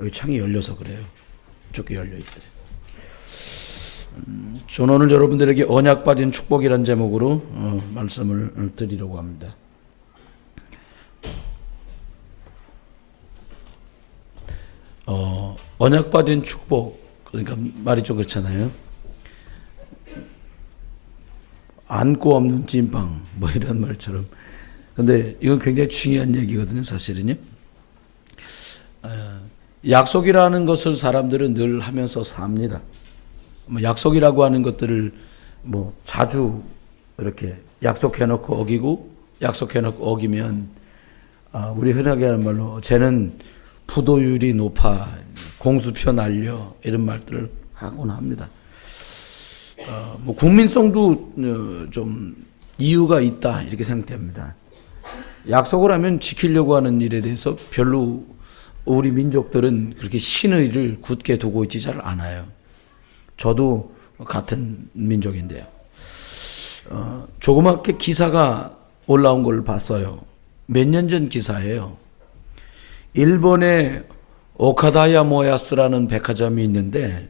여기 창이 열려서 그래요. 좁게 열려 있어요. 저는 오늘 여러분들에게 언약 받은 축복이란 제목으로 말씀을 드리려고 합니다. 언약 받은 축복, 그러니까 말이 좀 그렇잖아요. 안고 없는 찐빵 뭐 이런 말처럼. 근데 이건 굉장히 중요한 얘기거든요, 사실은요. 약속이라는 것을 사람들은 늘 하면서 삽니다. 약속이라고 하는 것들을 뭐 자주 이렇게 약속해놓고 어기고 약속해놓고 어기면 우리 흔하게 하는 말로 쟤는 부도율이 높아, 공수표 날려 이런 말들을 하곤 합니다. 뭐 국민성도 좀 이유가 있다 이렇게 생각됩니다. 약속을 하면 지키려고 하는 일에 대해서 별로 우리 민족들은 그렇게 신의를 굳게 두고 있지 잘 않아요. 저도 같은 민족인데요. 조그맣게 기사가 올라온 걸 봤어요. 몇 년 전 기사예요. 일본의 오카다야 모야스라는 백화점이 있는데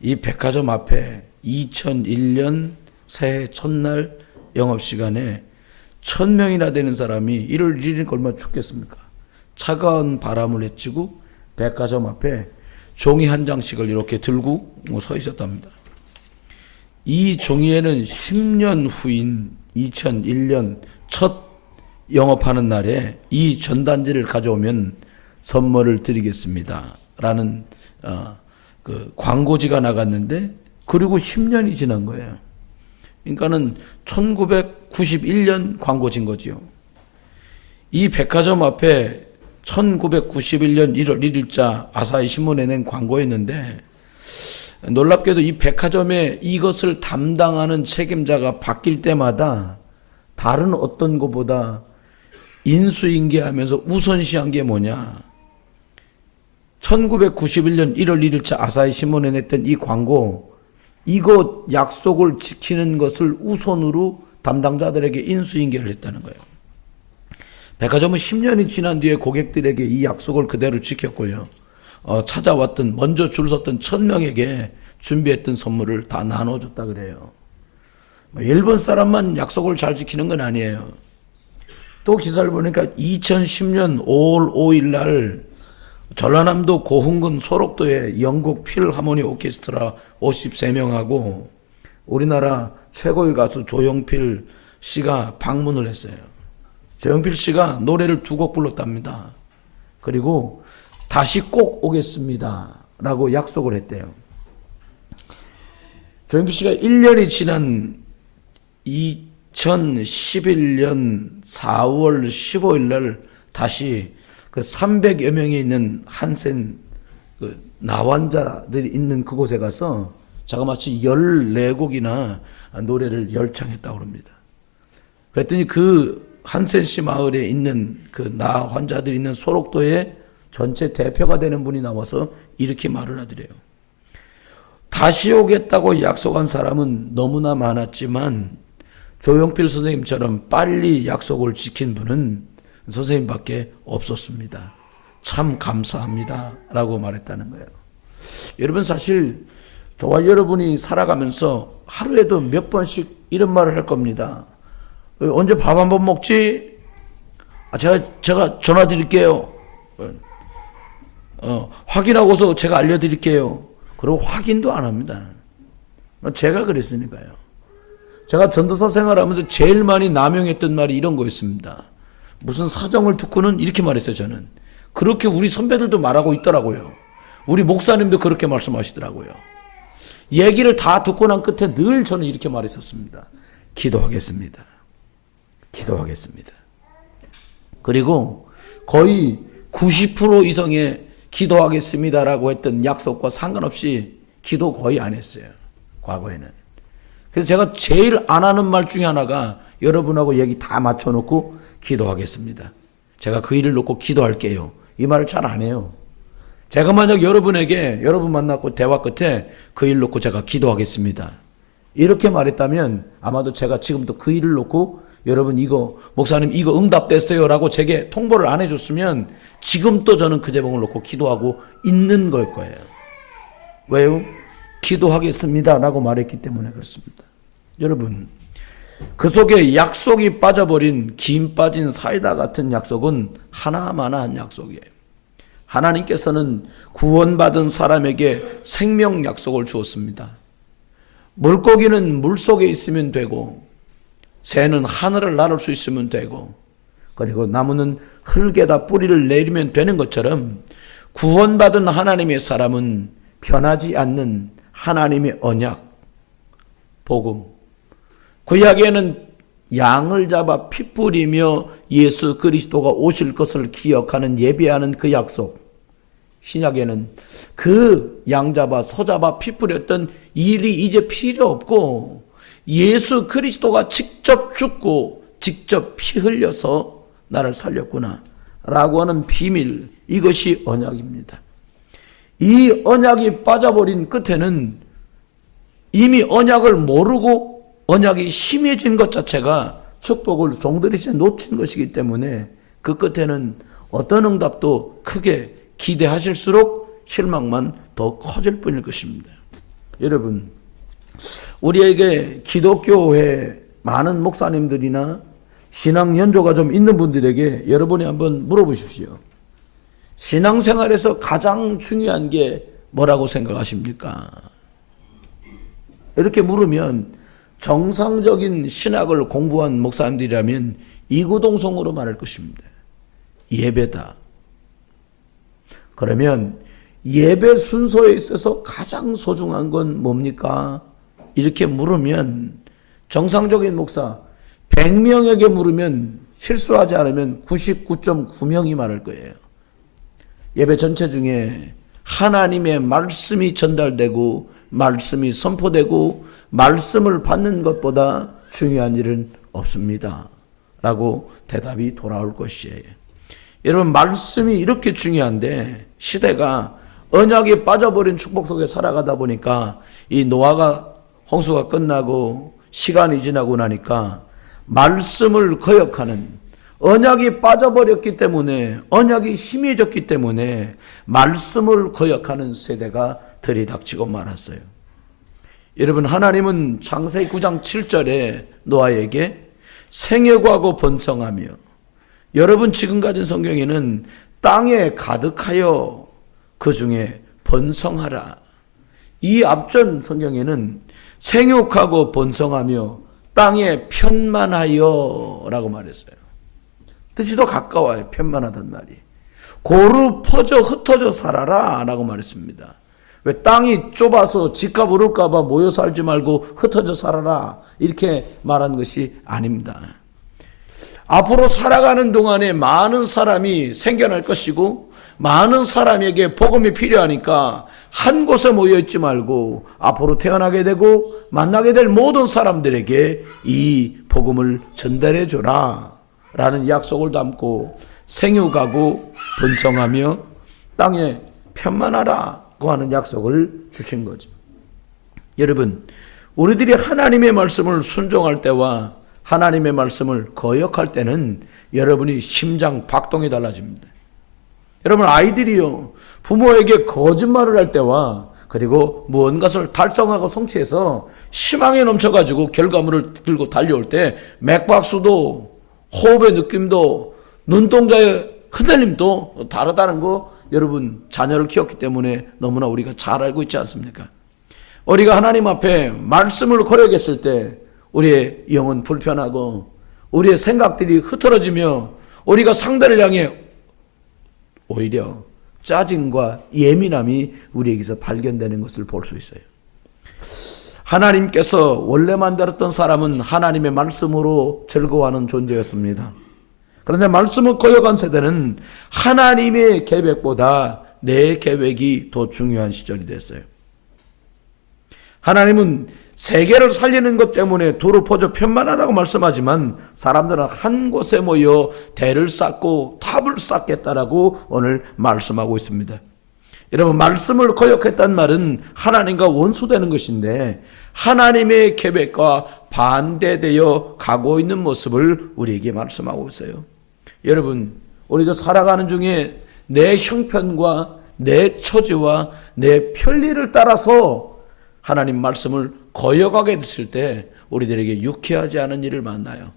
이 백화점 앞에 2001년 새해 첫날 영업시간에 1000명이나 되는 사람이 1월 1일이니까 얼마나 춥겠습니까? 차가운 바람을 헤치고 백화점 앞에 종이 한 장씩을 이렇게 들고 서 있었답니다. 이 종이에는 10년 후인 2001년 첫 영업하는 날에 이 전단지를 가져오면 선물을 드리겠습니다. 라는 그 광고지가 나갔는데 그리고 10년이 지난 거예요. 그러니까는 1991년 광고진 거지요. 이 백화점 앞에 1991년 1월 1일자 아사히 신문에 낸 광고였는데 놀랍게도 이 백화점에 이것을 담당하는 책임자가 바뀔 때마다 다른 어떤 것보다 인수인계하면서 우선시한 게 뭐냐. 1991년 1월 1일자 아사히 신문에 냈던 이 광고, 이거 약속을 지키는 것을 우선으로 담당자들에게 인수인계를 했다는 거예요. 백화점은 10년이 지난 뒤에 고객들에게 이 약속을 그대로 지켰고요. 찾아왔던 먼저 줄 섰던 1000명에게 준비했던 선물을 다 나눠줬다 그래요. 일본 사람만 약속을 잘 지키는 건 아니에요. 또 기사를 보니까 2010년 5월 5일 날 전라남도 고흥군 소록도에 영국 필하모니 오케스트라 53명하고 우리나라 최고의 가수 조용필 씨가 방문을 했어요. 조용필 씨가 노래를 2곡 불렀답니다. 그리고 다시 꼭 오겠습니다 라고 약속을 했대요. 조용필 씨가 1년이 지난 2011년 4월 15일 날 다시 그 300여 명이 있는 한센 그 나환자들이 있는 그곳에 가서 자그마치 14곡이나 노래를 열창했다고 합니다. 그랬더니 그 한센시 마을에 있는 그 나환자들이 있는 소록도의 전체 대표가 되는 분이 나와서 이렇게 말을 하더래요. 다시 오겠다고 약속한 사람은 너무나 많았지만 조용필 선생님처럼 빨리 약속을 지킨 분은 선생님밖에 없었습니다. 참 감사합니다 라고 말했다는 거예요. 여러분 사실 저와 여러분이 살아가면서 하루에도 몇 번씩 이런 말을 할 겁니다. 언제 밥 한 번 먹지? 제가 전화 드릴게요. 확인하고서 제가 알려드릴게요. 그리고 확인도 안 합니다. 제가 그랬으니까요. 제가 전도사 생활하면서 제일 많이 남용했던 말이 이런 거였습니다. 무슨 사정을 듣고는 이렇게 말했어요. 저는 그렇게 우리 선배들도 말하고 있더라고요. 우리 목사님도 그렇게 말씀하시더라고요. 얘기를 다 듣고 난 끝에 늘 저는 이렇게 말했었습니다. 기도하겠습니다. 기도하겠습니다. 그리고 거의 90% 이상의 기도하겠습니다라고 했던 약속과 상관없이 기도 거의 안 했어요. 과거에는. 그래서 제가 제일 안 하는 말 중에 하나가 여러분하고 얘기 다 맞춰놓고 기도하겠습니다. 제가 그 일을 놓고 기도할게요. 이 말을 잘 안 해요. 제가 만약 여러분 만났고 대화 끝에 그 일 놓고 제가 기도하겠습니다. 이렇게 말했다면 아마도 제가 지금도 그 일을 놓고 여러분 이거 목사님 이거 응답됐어요 라고 제게 통보를 안 해줬으면 지금 또 저는 그 제목을 놓고 기도하고 있는 걸 거예요. 왜요? 기도하겠습니다 라고 말했기 때문에 그렇습니다. 여러분 그 속에 약속이 빠져버린 김 빠진 사이다 같은 약속은 하나마나한 약속이에요. 하나님께서는 구원받은 사람에게 생명 약속을 주었습니다. 물고기는 물속에 있으면 되고 새는 하늘을 날을 수 있으면 되고 그리고 나무는 흙에다 뿌리를 내리면 되는 것처럼 구원받은 하나님의 사람은 변하지 않는 하나님의 언약, 복음. 구약에는 양을 잡아 피 뿌리며 예수 그리스도가 오실 것을 기억하는 예배하는 그 약속. 신약에는 그 양 잡아 소 잡아 피 뿌렸던 일이 이제 필요 없고 예수 그리스도가 직접 죽고 직접 피 흘려서 나를 살렸구나 라고 하는 비밀, 이것이 언약입니다. 이 언약이 빠져버린 끝에는 이미 언약을 모르고 언약이 심해진 것 자체가 축복을 송두리째 놓친 것이기 때문에 그 끝에는 어떤 응답도 크게 기대하실수록 실망만 더 커질 뿐일 것입니다. 여러분, 우리에게 기독교회 많은 목사님들이나 신앙 연조가 좀 있는 분들에게 여러분이 한번 물어보십시오. 신앙생활에서 가장 중요한 게 뭐라고 생각하십니까? 이렇게 물으면 정상적인 신학을 공부한 목사님들이라면 이구동성으로 말할 것입니다. 예배다. 그러면 예배 순서에 있어서 가장 소중한 건 뭡니까? 이렇게 물으면 정상적인 목사 100명에게 물으면 실수하지 않으면 99.9명이 말할 거예요. 예배 전체 중에 하나님의 말씀이 전달되고 말씀이 선포되고 말씀을 받는 것보다 중요한 일은 없습니다 라고 대답이 돌아올 것이에요. 여러분, 말씀이 이렇게 중요한데 시대가 언약이 빠져버린 축복 속에 살아가다 보니까 이 노아가 홍수가 끝나고 시간이 지나고 나니까 말씀을 거역하는, 언약이 빠져버렸기 때문에, 언약이 심해졌기 때문에 말씀을 거역하는 세대가 들이닥치고 말았어요. 여러분, 하나님은 창세기 9장 7절에 노아에게 생육하고 번성하며, 여러분 지금 가진 성경에는 땅에 가득하여 그 중에 번성하라. 이 앞전 성경에는 생육하고 번성하며 땅에 편만하여 라고 말했어요. 뜻이 더 가까워요. 편만하단 말이. 고루 퍼져 흩어져 살아라 라고 말했습니다. 왜 땅이 좁아서 집값 오를까 봐 모여 살지 말고 흩어져 살아라 이렇게 말한 것이 아닙니다. 앞으로 살아가는 동안에 많은 사람이 생겨날 것이고 많은 사람에게 복음이 필요하니까 한 곳에 모여 있지 말고 앞으로 태어나게 되고 만나게 될 모든 사람들에게 이 복음을 전달해 줘라 라는 약속을 담고 생육하고 번성하며 땅에 편만하라고 하는 약속을 주신 거죠. 여러분, 우리들이 하나님의 말씀을 순종할 때와 하나님의 말씀을 거역할 때는 여러분이 심장 박동이 달라집니다. 여러분, 아이들이요, 부모에게 거짓말을 할 때와 그리고 무언가를 달성하고 성취해서 희망에 넘쳐가지고 결과물을 들고 달려올 때 맥박수도 호흡의 느낌도 눈동자의 흔들림도 다르다는 거 여러분 자녀를 키웠기 때문에 너무나 우리가 잘 알고 있지 않습니까? 우리가 하나님 앞에 말씀을 거역했을 때 우리의 영은 불편하고 우리의 생각들이 흐트러지며 우리가 상대를 향해 오히려 짜증과 예민함이 우리에게서 발견되는 것을 볼 수 있어요. 하나님께서 원래 만들었던 사람은 하나님의 말씀으로 즐거워하는 존재였습니다. 그런데 말씀을 거역한 세대는 하나님의 계획보다 내 계획이 더 중요한 시절이 됐어요. 하나님은 세계를 살리는 것 때문에 두루 퍼져 편만하라고 말씀하지만 사람들은 한 곳에 모여 대를 쌓고 탑을 쌓겠다라고 오늘 말씀하고 있습니다. 여러분, 말씀을 거역했단 말은 하나님과 원수되는 것인데 하나님의 계획과 반대되어 가고 있는 모습을 우리에게 말씀하고 있어요. 여러분, 우리도 살아가는 중에 내 형편과 내 처지와 내 편리를 따라서 하나님 말씀을 거역하게 됐을 때 우리들에게 유쾌하지 않은 일을 만나요.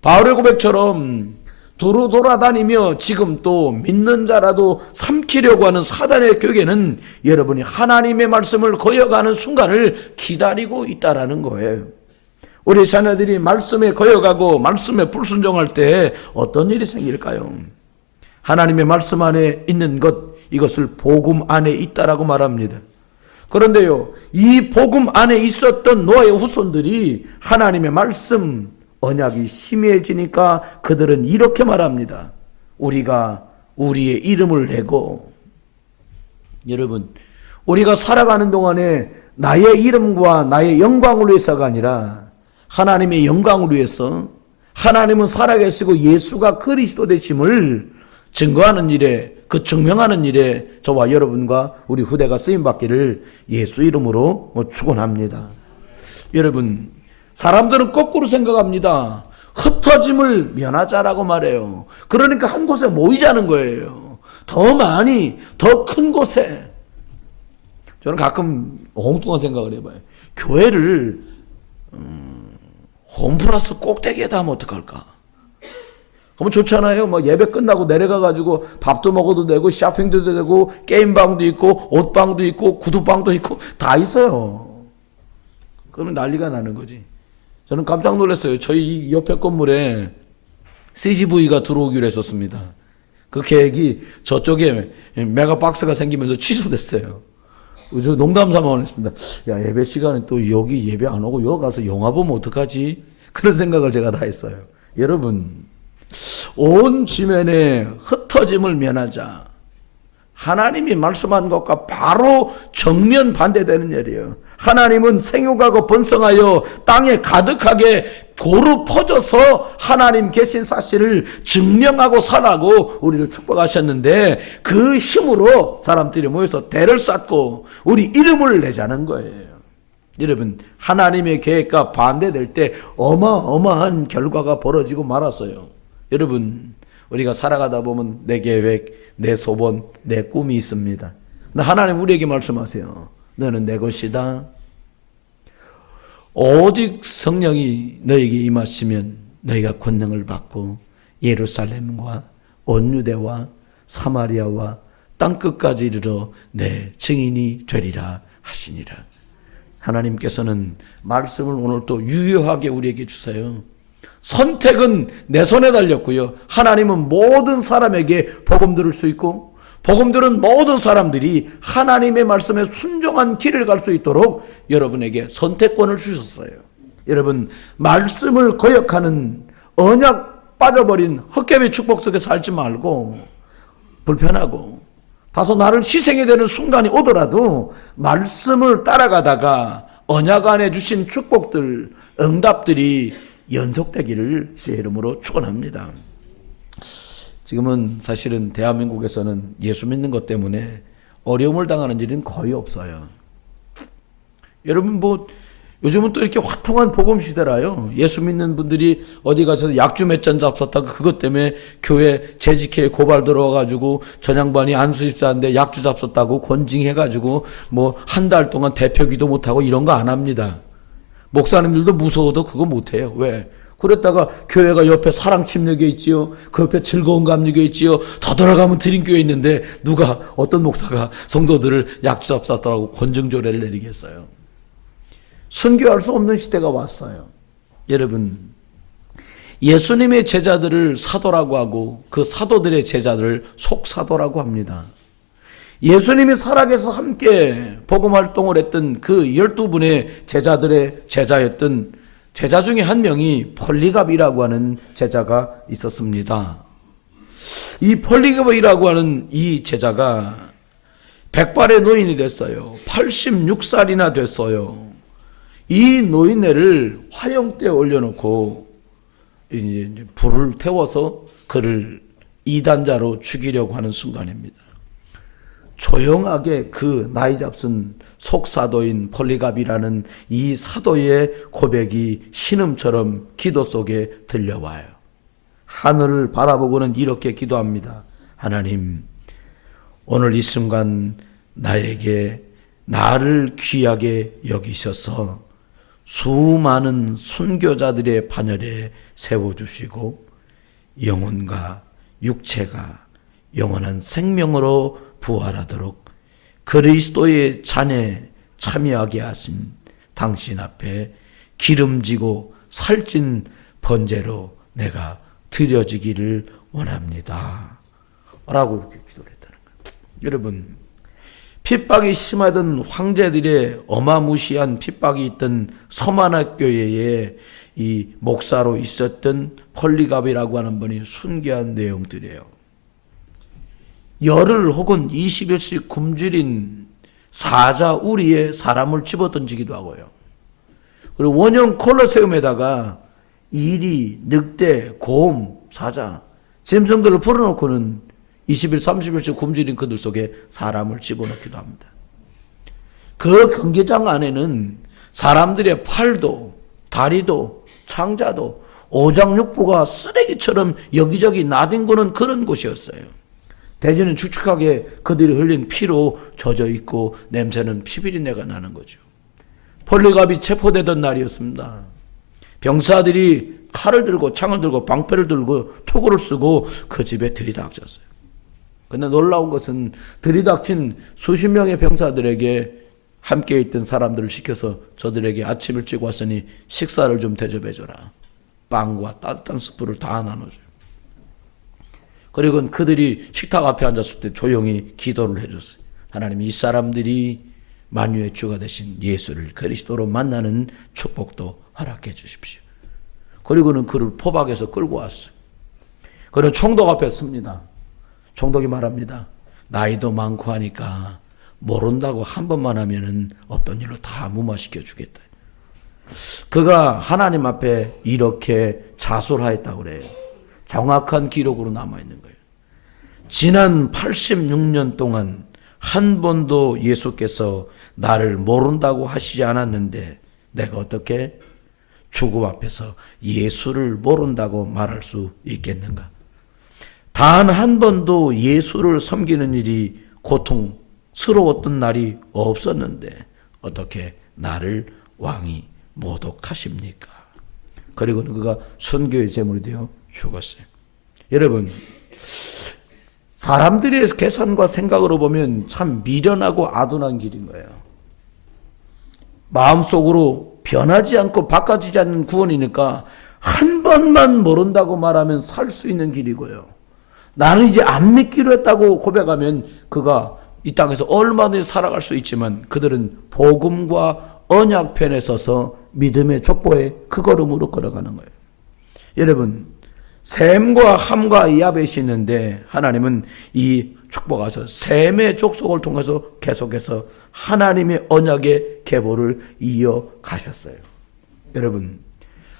바울의 고백처럼 두루 돌아다니며 지금 또 믿는 자라도 삼키려고 하는 사단의 격에는 여러분이 하나님의 말씀을 거역하는 순간을 기다리고 있다라는 거예요. 우리 자녀들이 말씀에 거역하고 말씀에 불순종할 때 어떤 일이 생길까요? 하나님의 말씀 안에 있는 것, 이것을 복음 안에 있다라고 말합니다. 그런데요, 이 복음 안에 있었던 노아의 후손들이 하나님의 말씀 언약이 심해지니까 그들은 이렇게 말합니다. 우리가 우리의 이름을 내고, 여러분, 우리가 살아가는 동안에 나의 이름과 나의 영광을 위해서가 아니라 하나님의 영광을 위해서, 하나님은 살아계시고 예수가 그리스도 되심을 증거하는 일에, 그 증명하는 일에 저와 여러분과 우리 후대가 쓰임받기를 예수 이름으로 축원합니다. 여러분, 사람들은 거꾸로 생각합니다. 흩어짐을 면하자라고 말해요. 그러니까 한 곳에 모이자는 거예요. 더 많이, 더 큰 곳에. 저는 가끔 엉뚱한 생각을 해봐요. 교회를 홈플러스 꼭대기에다 하면 어떡할까? 그러면 좋잖아요. 뭐 예배 끝나고 내려가가지고 밥도 먹어도 되고 쇼핑도 되고 게임방도 있고 옷방도 있고 구두방도 있고 다 있어요. 그러면 난리가 나는 거지. 저는 깜짝 놀랐어요. 저희 옆에 건물에 CGV가 들어오기로 했었습니다. 그 계획이 저쪽에 메가박스가 생기면서 취소됐어요. 저 농담 삼아 했습니다. 야, 예배 시간에 또 여기 예배 안 오고 여기 가서 영화 보면 어떡하지? 그런 생각을 제가 다 했어요. 여러분, 온 지면에 흩어짐을 면하자. 하나님이 말씀한 것과 바로 정면 반대되는 일이에요. 하나님은 생육하고 번성하여 땅에 가득하게 고루 퍼져서 하나님 계신 사실을 증명하고 살아고 우리를 축복하셨는데 그 힘으로 사람들이 모여서 대를 쌓고 우리 이름을 내자는 거예요. 여러분, 하나님의 계획과 반대될 때 어마어마한 결과가 벌어지고 말았어요. 여러분, 우리가 살아가다 보면 내 계획, 내 소원, 내 꿈이 있습니다. 근데 하나님 우리에게 말씀하세요. 너는 내 것이다. 오직 성령이 너에게 임하시면 너희가 권능을 받고 예루살렘과 온 유대와 사마리아와 땅끝까지 이르러 내 증인이 되리라 하시니라. 하나님께서는 말씀을 오늘 또 유효하게 우리에게 주세요. 선택은 내 손에 달렸고요. 하나님은 모든 사람에게 복음 들을 수 있고 복음 들은 모든 사람들이 하나님의 말씀에 순종한 길을 갈 수 있도록 여러분에게 선택권을 주셨어요. 여러분, 말씀을 거역하는 언약 빠져버린 헛개비 축복 속에 살지 말고 불편하고 다소 나를 희생해야 되는 순간이 오더라도 말씀을 따라가다가 언약 안에 주신 축복들, 응답들이 연속되기를 주의 이름으로 축원합니다. 지금은 사실은 대한민국에서는 예수 믿는 것 때문에 어려움을 당하는 일은 거의 없어요. 여러분, 뭐 요즘은 또 이렇게 화통한 복음 시대라요. 예수 믿는 분들이 어디 가서 약주 몇 잔 잡섰다가 그것 때문에 교회 재직회에 고발 들어와가지고 전양반이 안수집사인데 약주 잡섰다고 권징해가지고 뭐 한 달 동안 대표기도 못하고 이런 거 안 합니다. 목사님들도 무서워도 그거 못해요. 왜? 그랬다가 교회가 옆에 사랑 침례교회 있지요. 그 옆에 즐거운 감리교회 있지요. 더 들어가면 드림교회 있는데 누가 어떤 목사가 성도들을 약주 잡섰다고 권증조례를 내리겠어요. 순교할 수 없는 시대가 왔어요. 여러분, 예수님의 제자들을 사도라고 하고 그 사도들의 제자들을 속사도라고 합니다. 예수님이 살아계서 함께 복음 활동을 했던 그 12분의 제자들의 제자였던 제자 중에 한 명이 폴리갑이라고 하는 제자가 있었습니다. 이 폴리갑이라고 하는 이 제자가 백발의 노인이 됐어요. 86살이나 됐어요. 이 노인네를 화형대에 올려놓고 이제 불을 태워서 그를 이단자로 죽이려고 하는 순간입니다. 조용하게 그 나이 잡순 속사도인 폴리갑이라는 이 사도의 고백이 신음처럼 기도 속에 들려와요. 하늘을 바라보고는 이렇게 기도합니다. 하나님, 오늘 이 순간 나에게 나를 귀하게 여기셔서 수많은 순교자들의 반열에 세워주시고 영혼과 육체가 영원한 생명으로 부활하도록 그리스도의 잔에 참여하게 하신 당신 앞에 기름지고 살찐 번제로 내가 드려지기를 원합니다. 라고 이렇게 기도를 했다는 거예요. 여러분, 핍박이 심하던 황제들의 어마무시한 핍박이 있던 서만화 교회에 이 목사로 있었던 폴리갑이라고 하는 분이 순교한 내용들이에요. 열흘 혹은 20일씩 굶주린 사자 우리에 사람을 집어던지기도 하고요. 그리고 원형 콜로세움에다가 이리, 늑대, 곰, 사자, 짐승들을 풀어놓고는 20일, 30일씩 굶주린 그들 속에 사람을 집어넣기도 합니다. 그 경기장 안에는 사람들의 팔도, 다리도, 창자도, 오장육부가 쓰레기처럼 여기저기 나뒹구는 그런 곳이었어요. 대지는 축축하게 그들이 흘린 피로 젖어 있고 냄새는 피비린내가 나는 거죠. 폴리갑이 체포되던 날이었습니다. 병사들이 칼을 들고 창을 들고 방패를 들고 토구를 쓰고 그 집에 들이닥쳤어요. 그런데 놀라운 것은 들이닥친 수십 명의 병사들에게 함께 있던 사람들을 시켜서 저들에게 아침 일찍 왔으니 식사를 좀 대접해줘라. 빵과 따뜻한 스프를 다 나눠줘요. 그리고 그들이 식탁 앞에 앉았을 때 조용히 기도를 해줬어요. 하나님, 이 사람들이 만유의 주가 되신 예수를 그리스도로 만나는 축복도 허락해 주십시오. 그리고는 그를 포박에서 끌고 왔어요. 그는 총독 앞에 섭니다. 총독이 말합니다. 나이도 많고 하니까 모른다고 한 번만 하면은 없던 일로 다 무마시켜 주겠다. 그가 하나님 앞에 이렇게 자술하였다고 그래요. 정확한 기록으로 남아있는 거예요. 지난 86년 동안 한 번도 예수께서 나를 모른다고 하시지 않았는데 내가 어떻게 죽음 앞에서 예수를 모른다고 말할 수 있겠는가? 단 한 번도 예수를 섬기는 일이 고통스러웠던 날이 없었는데 어떻게 나를 왕이 모독하십니까? 그리고 그가 순교의 제물이 되어 죽었어요. 여러분, 사람들의 계산과 생각으로 보면 참 미련하고 아둔한 길인 거예요. 마음속으로 변하지 않고 바꿔지지 않는 구원이니까 한 번만 모른다고 말하면 살 수 있는 길이고요. 나는 이제 안 믿기로 했다고 고백하면 그가 이 땅에서 얼마든지 살아갈 수 있지만 그들은 복음과 언약편에 서서 믿음의 족보에 그 걸음으로 걸어가는 거예요. 여러분, 셈과 함과 야벳이 있는데 하나님은 이 축복하셔서 셈의 족속을 통해서 계속해서 하나님의 언약의 계보를 이어가셨어요. 여러분,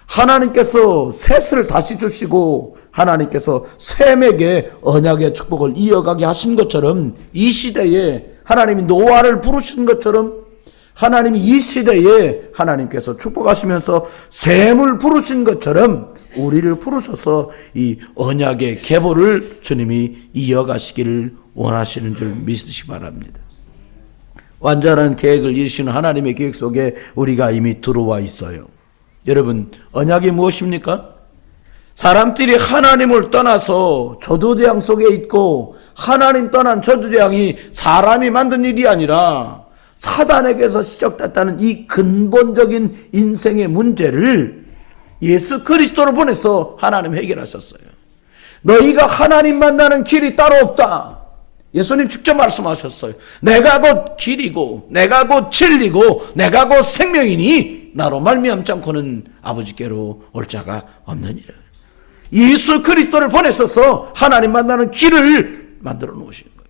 하나님께서 셋을 다시 주시고 하나님께서 셈에게 언약의 축복을 이어가게 하신 것처럼 이 시대에 하나님이 노아를 부르신 것처럼 하나님이 이 시대에 하나님께서 축복하시면서 셈을 부르신 것처럼 우리를 부르셔서 이 언약의 계보를 주님이 이어가시기를 원하시는 줄 믿으시기 바랍니다. 완전한 계획을 이루시는 하나님의 계획 속에 우리가 이미 들어와 있어요. 여러분, 언약이 무엇입니까? 사람들이 하나님을 떠나서 저주대양 속에 있고 하나님 떠난 저주대양이 사람이 만든 일이 아니라 사단에게서 시작됐다는 이 근본적인 인생의 문제를 예수 그리스도를 보내서 하나님 해결하셨어요. 너희가 하나님 만나는 길이 따로 없다. 예수님 직접 말씀하셨어요. 내가 곧 길이고 내가 곧 진리고 내가 곧 생명이니 나로 말미암지 않고는 아버지께로 올 자가 없느니라. 예수 그리스도를 보내셔서 하나님 만나는 길을 만들어 놓으신 거예요.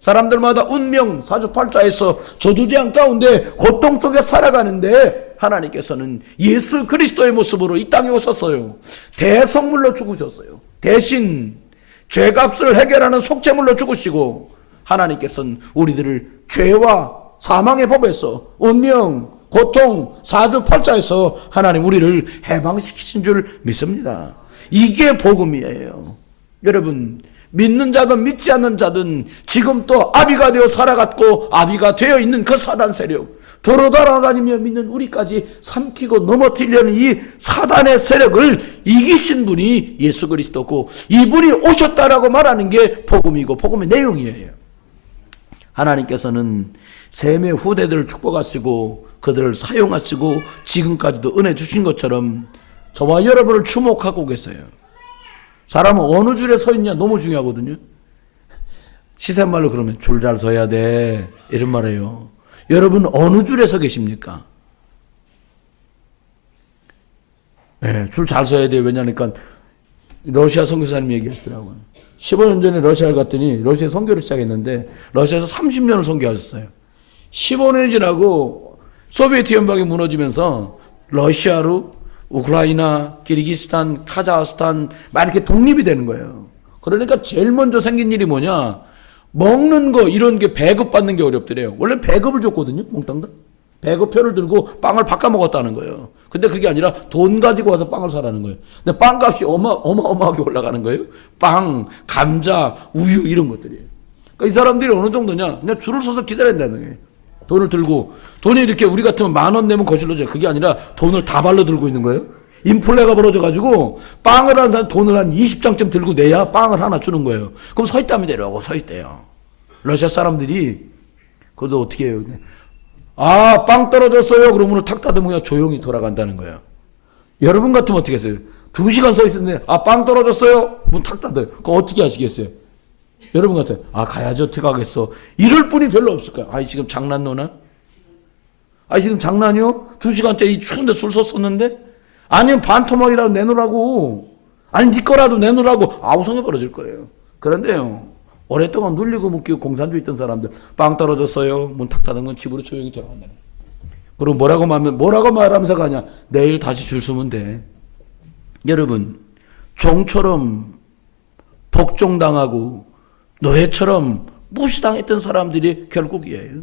사람들마다 운명 사주팔자에서 저주재앙 가운데 고통 속에 살아가는데 하나님께서는 예수 그리스도의 모습으로 이 땅에 오셨어요. 대성물로 죽으셨어요. 대신 죄값을 해결하는 속죄물로 죽으시고 하나님께서는 우리들을 죄와 사망의 법에서, 운명, 고통, 사주팔자에서 하나님 우리를 해방시키신 줄 믿습니다. 이게 복음이에요. 여러분, 믿는 자든 믿지 않는 자든 지금 또 아비가 되어 살아갔고 아비가 되어 있는 그 사단 세력, 돌아다니며 믿는 우리까지 삼키고 넘어뜨리려는 이 사단의 세력을 이기신 분이 예수 그리스도고, 이분이 오셨다라고 말하는 게 복음이고 복음의 내용이에요. 하나님께서는 셈의 후대들을 축복하시고 그들을 사용하시고 지금까지도 은혜 주신 것처럼 저와 여러분을 주목하고 계세요. 사람은 어느 줄에 서 있냐 너무 중요하거든요. 시샘말로 그러면 줄 잘 서야 돼 이런 말이에요. 여러분 어느 줄에 서 계십니까? 네, 줄 잘 서야 돼요. 왜냐니까 러시아 선교사님이 얘기했더라고요. 15년 전에 러시아를 갔더니 러시아 선교를 시작했는데 러시아에서 30년을 선교하셨어요. 15년이 지나고 소비에트 연방이 무너지면서 러시아로 우크라이나, 키르기스탄, 카자흐스탄 막 이렇게 독립이 되는 거예요. 그러니까 제일 먼저 생긴 일이 뭐냐? 먹는 거 이런 게 배급받는 게 어렵더래요. 원래 배급을 줬거든요. 몽땅다. 배급표를 들고 빵을 바꿔 먹었다는 거예요. 근데 그게 아니라 돈 가지고 와서 빵을 사라는 거예요. 근데 빵값이 어마어마하게 올라가는 거예요. 빵, 감자, 우유 이런 것들이에요. 그러니까 이 사람들이 어느 정도냐? 그냥 줄을 서서 기다린다는 거예요. 돈을 들고, 돈이 이렇게 우리 같으면 10,000원 내면 거실로져. 그게 아니라 돈을 다발로 들고 있는 거예요. 인플레가 벌어져가지고 빵을 돈을 한 20장쯤 들고 내야 빵을 하나 주는 거예요. 그럼 서 있다면 되라고 서 있대요. 러시아 사람들이 그것도 어떻게 해요? 아, 빵 떨어졌어요. 그러면 탁 닫으면 조용히 돌아간다는 거예요. 여러분 같으면 어떻게 했어요? 2시간 서 있었는데 아, 빵 떨어졌어요? 문 탁 닫아요. 그럼 어떻게 하시겠어요? 여러분 같아요. 아, 가야죠. 어떻게 하겠어? 이럴 분이 별로 없을 거예요. 아, 지금 장난 노나? 아, 지금 장난이요? 2시간째 이 추운데 줄 섰었는데? 아니면 반토막이라도 내놓으라고. 아니, 네 거라도 내놓으라고. 아우성이 벌어질 거예요. 그런데요, 오랫동안 눌리고 묶이고 공산주의 있던 사람들, 빵 떨어졌어요. 문 탁 닫으면 집으로 조용히 돌아간다. 그리고 뭐라고 말하면서 가냐? 내일 다시 줄 서면 돼. 여러분, 종처럼 복종당하고 노예처럼 무시당했던 사람들이 결국이에요.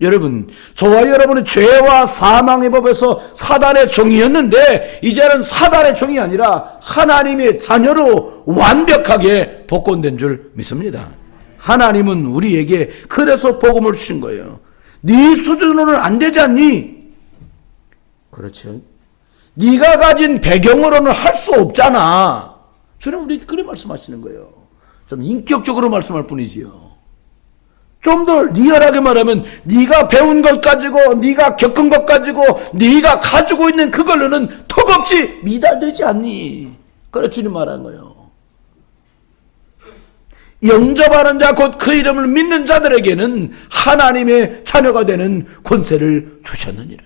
여러분, 저와 여러분은 죄와 사망의 법에서 사단의 종이었는데 이제는 사단의 종이 아니라 하나님의 자녀로 완벽하게 복권된 줄 믿습니다. 하나님은 우리에게 그래서 복음을 주신 거예요. 네 수준으로는 안 되지 않니? 그렇죠. 네가 가진 배경으로는 할 수 없잖아. 저는 우리에게 그렇게 말씀하시는 거예요. 좀 인격적으로 말씀할 뿐이지요. 좀 더 리얼하게 말하면 네가 배운 것 가지고, 네가 겪은 것 가지고, 네가 가지고 있는 그걸로는 턱없이 미달되지 않니? 그래 주님 말한 거예요. 영접하는 자 곧 그 이름을 믿는 자들에게는 하나님의 자녀가 되는 권세를 주셨느니라.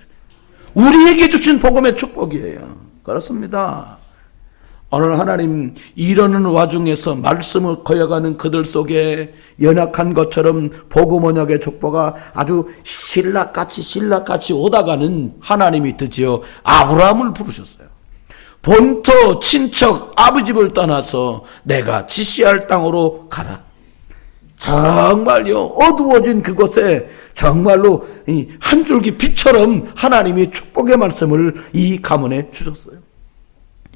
우리에게 주신 복음의 축복이에요. 그렇습니다. 오늘 하나님 이러는 와중에서 말씀을 거여가는 그들 속에 연약한 것처럼 복음 언약의 족보가 아주 신락같이 오다가는 하나님이 드디어 아브라함을 부르셨어요. 본토 친척 아버집을 떠나서 내가 지시할 땅으로 가라. 정말요, 어두워진 그곳에 정말로 한 줄기 빛처럼 하나님이 축복의 말씀을 이 가문에 주셨어요.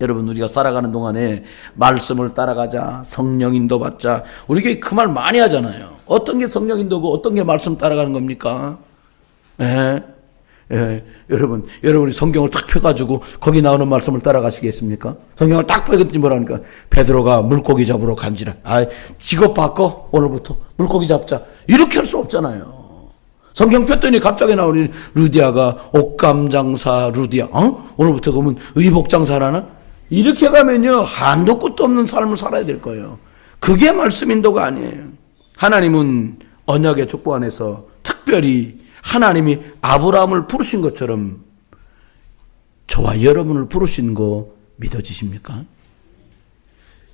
여러분, 우리가 살아가는 동안에 말씀을 따라가자, 성령 인도 받자, 우리가 그 말 많이 하잖아요. 어떤 게 성령 인도고 어떤 게 말씀 따라가는 겁니까? 여러분이 성경을 딱 펴가지고 거기 나오는 말씀을 따라가시겠습니까? 성경을 딱 펴더니 뭐라니까? 베드로가 물고기 잡으러 간지라. 아, 직업 바꿔 오늘부터 물고기 잡자. 이렇게 할 수 없잖아요. 성경 폈더니 갑자기 나오는 루디아가 옷감 장사 루디아. 오늘부터 그러면 의복 장사라나? 이렇게 가면요, 한도 끝도 없는 삶을 살아야 될 거예요. 그게 말씀 인도가 아니에요. 하나님은 언약의 족보 안에서 특별히 하나님이 아브라함을 부르신 것처럼 저와 여러분을 부르신 거 믿어지십니까?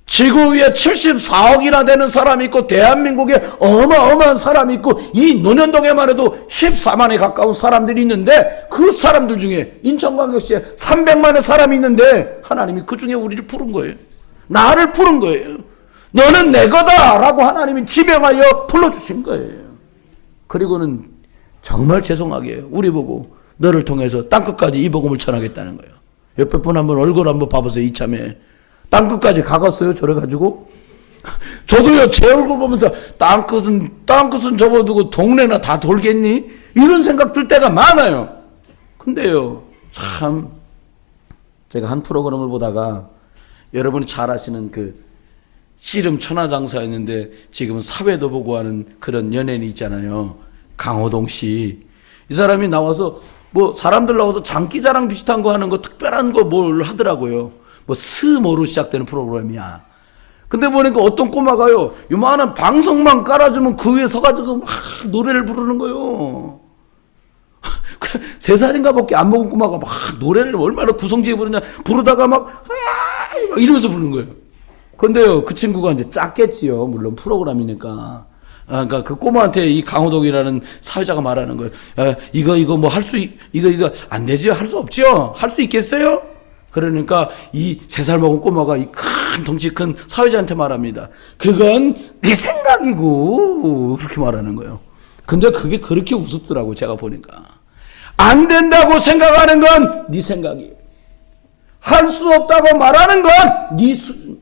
지구 위에 74억이나 되는 사람이 있고 대한민국에 어마어마한 사람이 있고 이 논현동에만 해도 14만에 가까운 사람들이 있는데 그 사람들 중에 인천광역시에 300만의 사람이 있는데 하나님이 그 중에 우리를 부른 거예요. 나를 부른 거예요. 너는 내 거다 라고 하나님이 지명하여 불러주신 거예요. 그리고는 정말 죄송하게 우리 보고 너를 통해서 땅끝까지 이 복음을 전하겠다는 거예요. 옆에 분 한번 얼굴 한번 봐보세요. 이참에 땅끝까지 가갔어요. 저래가지고 저도요 제 얼굴 보면서 땅끝은 접어두고 동네나 다 돌겠니? 이런 생각 들 때가 많아요. 근데요 참 제가 한 프로그램을 보다가 여러분이 잘 아시는 그 씨름 천하장사였는데 지금은 사회도 보고 하는 그런 연예인이 있잖아요. 강호동 씨. 이 사람이 나와서 뭐 사람들 나와서 장기자랑 비슷한 거 하는 거 특별한 거 뭘 하더라고요. 뭐 스모로 시작되는 프로그램이야. 근데 보니까 어떤 꼬마가요 요만한 방석만 깔아주면 그 위에 서가지고 막 노래를 부르는 거예요. 3살인가 밖에 안 먹은 꼬마가 막 노래를 얼마나 구성지게 부르냐 부르다가 막 이러면서 부르는 거예요. 근데요 그 친구가 이제 짰겠지요. 물론 프로그램이니까. 그러니까 그 꼬마한테 이 강호동이라는 사회자가 말하는 거예요. 이거 뭐 할 수 이거 안 되죠. 할 수 없죠. 할 수 있겠어요? 그러니까 이 3살 먹은 꼬마가 이 큰 덩치 큰 사회자한테 말합니다. 그건 네 생각이고 그렇게 말하는 거예요. 근데 그게 그렇게 우습더라고요. 제가 보니까. 안 된다고 생각하는 건 네 생각이에요. 할 수 없다고 말하는 건 네 수준.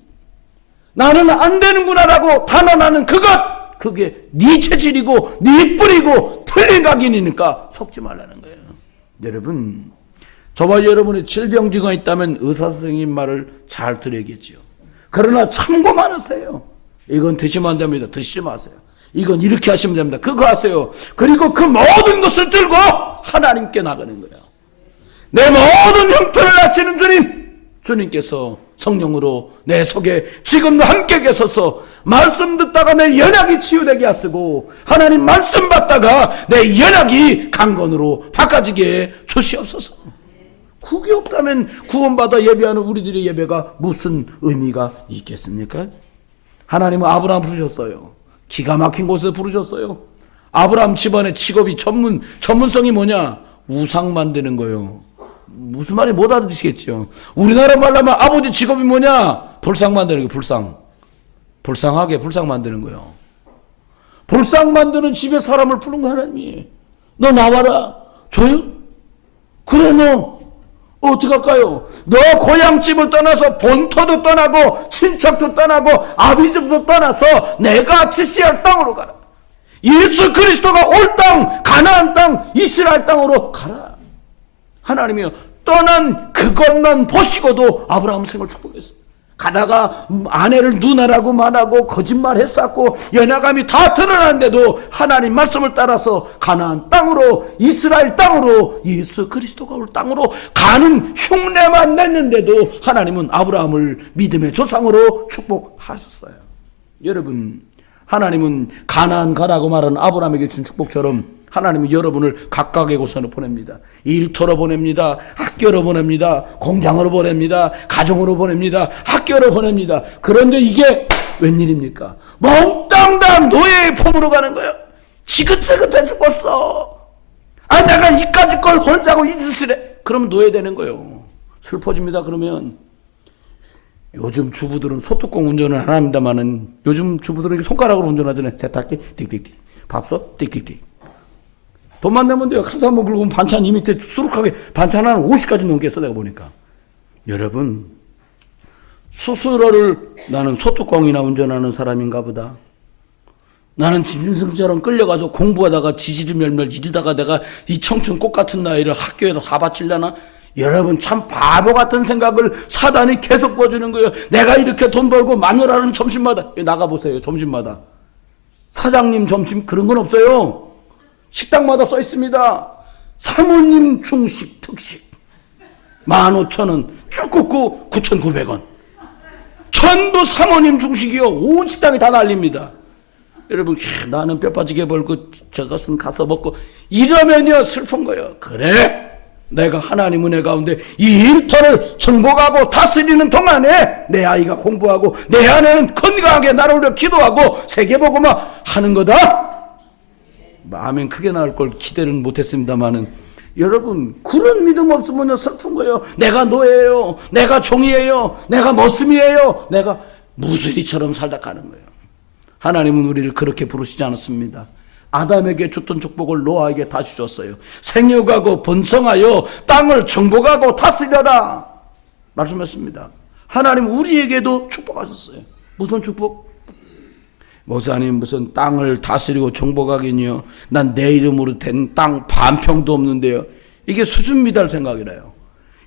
나는 안 되는구나라고 단언하는 그게 네 체질이고 네 뿌리고 틀린 각인이니까 속지 말라는 거예요. 여러분 저와 여러분의 질병증가 있다면 의사 선생님 말을 잘 들어야겠죠. 그러나 참고만 하세요. 이건 드시면 안 됩니다. 드시지 마세요. 이건 이렇게 하시면 됩니다. 그거 하세요. 그리고 그 모든 것을 들고 하나님께 나가는 거예요. 내 모든 형편을 아시는 주님께서 성령으로 내 속에 지금도 함께 계셔서 말씀 듣다가 내 연약이 치유되게 하시고 하나님 말씀 받다가 내 연약이 강건으로 바꿔지게 주시옵소서. 그게 없다면 구원받아 예배하는 우리들의 예배가 무슨 의미가 있겠습니까? 하나님은 아브라함 부르셨어요. 기가 막힌 곳에 부르셨어요. 아브라함 집안의 직업이 전문성이 뭐냐? 우상 만드는 거예요. 무슨 말인지 못 알아듣시겠죠. 우리나라 말로 하면 아버지 직업이 뭐냐? 불상 만드는 거예요. 불쌍하게 불상 만드는 거예요. 불상 만드는 집에 사람을 부른 거 하나님이. 너 나와라. 저요? 그래 너 어떡할까요? 너 고향집을 떠나서 본토도 떠나고 친척도 떠나고 아비집도 떠나서 내가 지시할 땅으로 가라. 예수 그리스도가 올 땅 가나안 땅 이스라엘 땅으로 가라. 하나님이요 떠난 그것만 보시고도 아브라함 생을 축복했어요. 가다가 아내를 누나라고 말하고 거짓말 했었고 연약함이 다 드러났는데도 하나님 말씀을 따라서 가나안 땅으로 이스라엘 땅으로 예수 그리스도가 올 땅으로 가는 흉내만 냈는데도 하나님은 아브라함을 믿음의 조상으로 축복하셨어요. 여러분 하나님은 가나안 가라고 말하는 아브라함에게 준 축복처럼 하나님은 여러분을 각각의 곳으로 보냅니다. 일터로 보냅니다. 학교로 보냅니다. 공장으로 보냅니다. 가정으로 보냅니다. 학교로 보냅니다. 그런데 이게 웬일입니까? 몽땅 다 노예의 품으로 가는 거예요. 지긋지긋해 죽었어. 내가 이까지 걸 벌자고 이 짓을 해. 그럼 노예되는 거예요. 슬퍼집니다. 그러면 요즘 주부들은 소뚜껑 운전을 안 합니다만은 요즘 주부들은 손가락으로 운전하잖아요. 세탁기 띡띡띡 밥솥 띡띡띡 돈만 내면 돼요. 카드 한번 긁으면 반찬 이 밑에 수룩하게 반찬 하나 50가지 넘겠어 내가 보니까. 여러분 스스로를 나는 소뚜껑이나 운전하는 사람인가 보다. 나는 짐승처럼 끌려가서 공부하다가 지지리멸멸 이러다가 내가 이 청춘 꽃 같은 나이를 학교에다 다 바치려나? 여러분 참 바보 같은 생각을 사단이 계속 보여주는 거예요. 내가 이렇게 돈 벌고 마누라는 점심마다 나가보세요. 점심마다 사장님 점심 그런 건 없어요. 식당마다 써 있습니다. 사모님 중식 특식 15,000원 쭈꾸꾸 9,900원 전부 사모님 중식이요. 온 식당이 다 날립니다. 여러분 나는 뼈 빠지게 벌고 저것은 가서 먹고 이러면요 슬픈 거예요. 그래 내가 하나님 은혜 가운데 이 일터를 정복하고 다스리는 동안에 내 아이가 공부하고 내 아내는 건강하게 나를 위해 기도하고 세계복음화 하는 거다. 아멘 크게 나올 걸 기대는 못했습니다만은 여러분 그런 믿음 없으면 슬픈 거예요. 내가 노예예요. 내가 종이에요. 내가 머슴이에요. 내가 무수리처럼 살다 가는 거예요. 하나님은 우리를 그렇게 부르시지 않았습니다. 아담에게 줬던 축복을 노아에게 다시 줬어요. 생육하고 번성하여 땅을 정복하고 다스려라 말씀했습니다. 하나님 우리에게도 축복하셨어요. 무슨 축복? 목사님 무슨 땅을 다스리고 정복하긴요. 난 내 이름으로 된 땅 반평도 없는데요. 이게 수준 미달 생각이래요.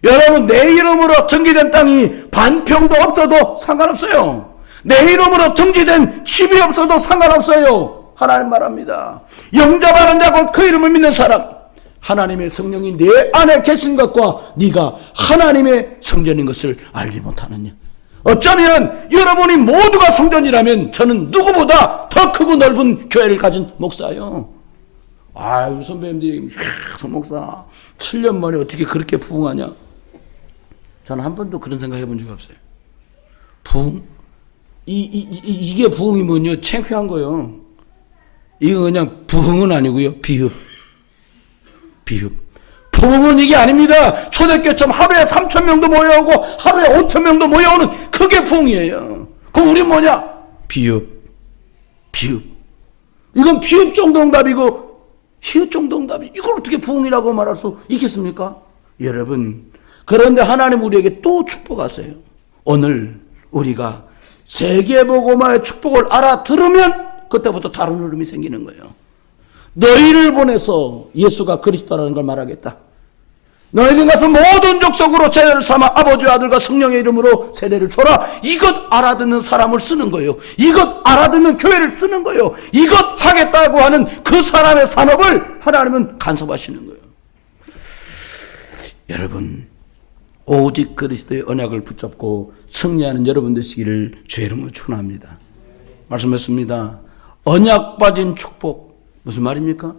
여러분 내 이름으로 등기된 땅이 반평도 없어도 상관없어요. 내 이름으로 등기된 집이 없어도 상관없어요. 하나님 말합니다. 영접하는 자 곧 그 이름을 믿는 사람, 하나님의 성령이 내 안에 계신 것과 네가 하나님의 성전인 것을 알지 못하느냐. 어쩌면 여러분이 모두가 성전이라면 저는 누구보다 더 크고 넓은 교회를 가진 목사예요. 아유 선배님들이 목사 7년 만에 어떻게 그렇게 부흥하냐. 저는 한 번도 그런 생각 해본 적이 없어요. 부흥? 이게 부흥이면요 창피한 거예요. 이거 그냥 부흥은 아니고요. 비읍. 부흥은 이게 아닙니다. 초대교회처럼 하루에 3,000명도 모여오고 하루에 5,000명도 모여오는 그게 부흥이에요. 그럼 우리 뭐냐? 비읍. 이건 비읍 정도 응답이고 히읗 정도 응답이 이걸 어떻게 부흥이라고 말할 수 있겠습니까? 여러분 그런데 하나님 우리에게 또 축복하세요. 오늘 우리가 세계복음화의 축복을 알아들으면 그때부터 다른 흐름이 생기는 거예요. 너희를 보내서 예수가 그리스도라는 걸 말하겠다. 너희는 가서 모든 족속으로 제자를 삼아 아버지와 아들과 성령의 이름으로 세례를 줘라. 이것 알아듣는 사람을 쓰는 거예요. 이것 알아듣는 교회를 쓰는 거예요. 이것 하겠다고 하는 그 사람의 산업을 하나님은 간섭하시는 거예요. 여러분 오직 그리스도의 언약을 붙잡고 승리하는 여러분 되시기를 주의 이름으로 축원합니다. 말씀했습니다. 언약 빠진 축복 무슨 말입니까?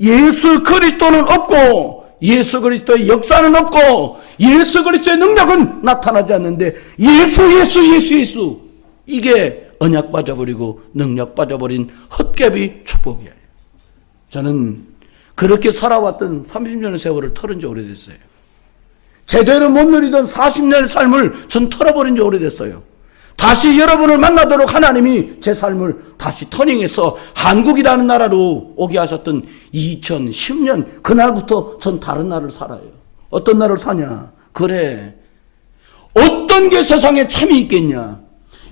예수 그리스도는 없고 예수 그리스도의 역사는 없고 예수 그리스도의 능력은 나타나지 않는데 예수 이게 언약 빠져버리고 능력 빠져버린 헛개비 축복이에요. 저는 그렇게 살아왔던 30년의 세월을 털은 지 오래됐어요. 제대로 못 누리던 40년의 삶을 전 털어버린 지 오래됐어요. 다시 여러분을 만나도록 하나님이 제 삶을 다시 터닝해서 한국이라는 나라로 오게 하셨던 2010년 그날부터 전 다른 나라를 살아요. 어떤 나라를 사냐? 그래. 어떤 게 세상에 참이 있겠냐?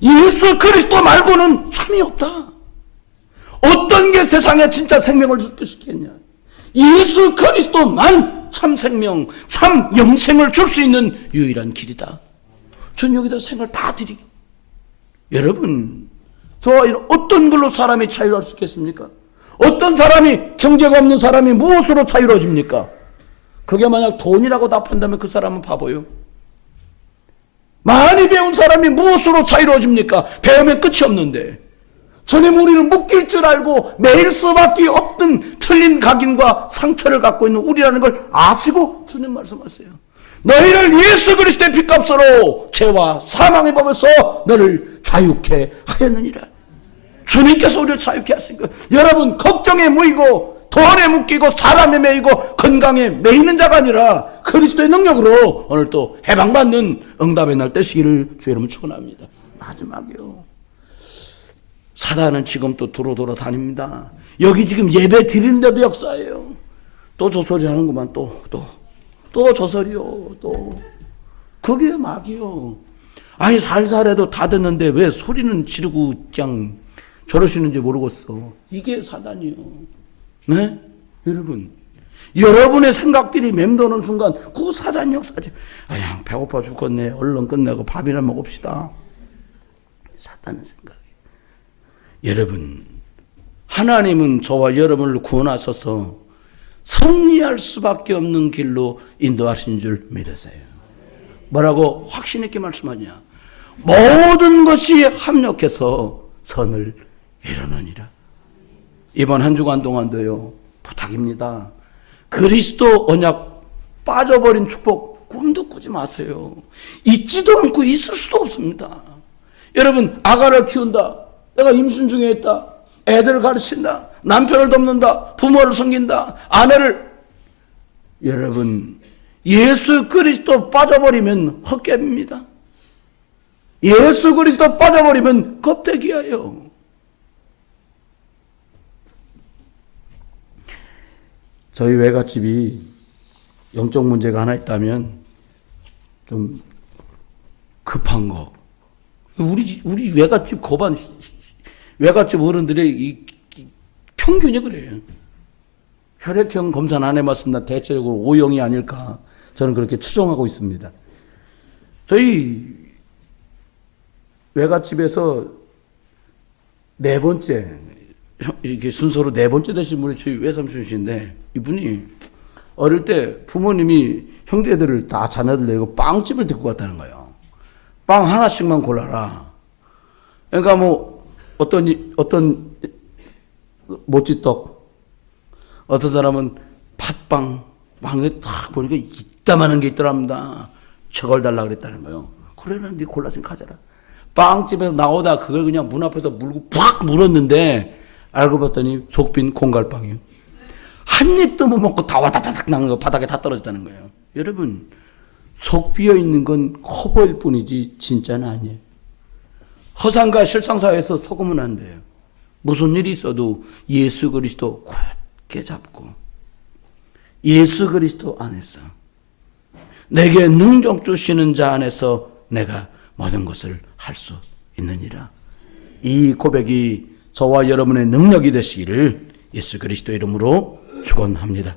예수 그리스도 말고는 참이 없다. 어떤 게 세상에 진짜 생명을 줄수 있겠냐? 예수 그리스도만 참 생명, 참 영생을 줄 수 있는 유일한 길이다. 전 여기다 생각을 다 드리기. 여러분, 저와 어떤 걸로 사람이 자유할 수 있겠습니까? 어떤 사람이 경제가 없는 사람이 무엇으로 자유로워집니까? 그게 만약 돈이라고 답한다면 그 사람은 바보요. 많이 배운 사람이 무엇으로 자유로워집니까? 배우면 끝이 없는데. 전에 우리는 묶일 줄 알고 매일 수밖에 없던 틀린 각인과 상처를 갖고 있는 우리라는 걸 아시고 주님 말씀하세요. 너희를 예수 그리스도의 피값으로 죄와 사망의 법에서 너를 자유케 하였느니라. 주님께서 우리를 자유케 하신 거예요. 여러분 걱정에 무이고 돈에 묶이고 사람에 매이고 건강에 매이는 자가 아니라 그리스도의 능력으로 오늘 또 해방받는 응답의 날 되시기를 주의 이름으로 축원합니다. 마지막이요. 사단은 지금 또 돌아 다닙니다. 여기 지금 예배 드리는데도 역사예요. 또 저 소리 하는구만. 또 저 소리요. 또 그게 막이요. 아니 살살해도 다 듣는데 왜 소리는 지르고 그냥 저러시는지 모르겠어. 이게 사단이요. 네? 여러분 여러분의 생각들이 맴도는 순간 그 사단 역사지. 그냥 배고파 죽겠네. 얼른 끝내고 밥이나 먹읍시다. 사단의 생각. 여러분 하나님은 저와 여러분을 구원하셔서 승리할 수밖에 없는 길로 인도하신 줄 믿으세요. 뭐라고 확신 있게 말씀하냐? 모든 것이 합력해서 선을 이루느니라. 이번 한 주간 동안도요 부탁입니다. 그리스도 언약 빠져버린 축복 꿈도 꾸지 마세요. 있지도 않고 있을 수도 없습니다. 여러분 아가를 키운다. 내가 임신 중에 했다. 애들을 가르친다. 남편을 돕는다. 부모를 섬긴다. 아내를. 여러분 예수 그리스도 빠져버리면 헛개입니다. 예수 그리스도 빠져버리면 껍데기예요. 저희 외갓집이 영적 문제가 하나 있다면 좀 급한 거. 우리 외갓집 거반 외갓집 어른들의 이 평균이 그래요. 혈액형 검사는 안 해봤습니다. 대체적으로 O형이 아닐까 저는 그렇게 추정하고 있습니다. 저희 외갓집에서 네 번째 이렇게 순서로 네 번째 되신 분이 저희 외삼촌이신데 이분이 어릴 때 부모님이 형제들을 다 자녀들 데리고 빵집을 데리고 갔다는 거예요. 빵 하나씩만 골라라. 그러니까 뭐 어떤 모찌떡, 어떤 사람은 팥빵, 빵에 딱 보니까 이따만한 게 있더랍니다. 저걸 달라 그랬다는 거예요. 그래라, 네 골라서 가져라. 빵집에서 나오다 그걸 그냥 문 앞에서 물고 팍 물었는데 알고 봤더니 속빈 콩갈빵이에요. 한 입도 못 먹고 다 와다다닥 나는 거 바닥에 다 떨어졌다는 거예요. 여러분, 속 비어 있는 건 커 보일 뿐이지 진짜는 아니에요. 허상과 실상사에서 속으면 안 돼요. 무슨 일이 있어도 예수 그리스도 굳게 잡고 예수 그리스도 안에서 내게 능력 주시는 자 안에서 내가 모든 것을 할 수 있느니라. 이 고백이 저와 여러분의 능력이 되시기를 예수 그리스도 이름으로 축원합니다.